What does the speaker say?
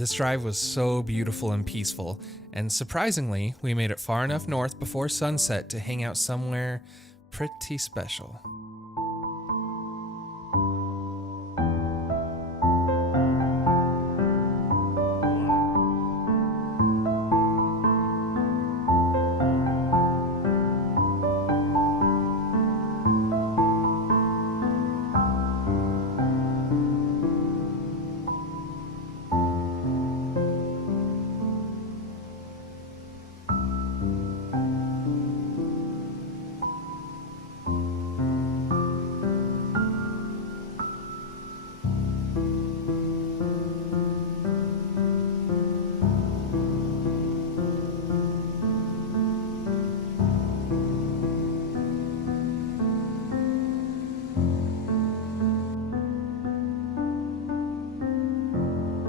This drive was so beautiful and peaceful, and surprisingly, we made it far enough north before sunset to hang out somewhere pretty special.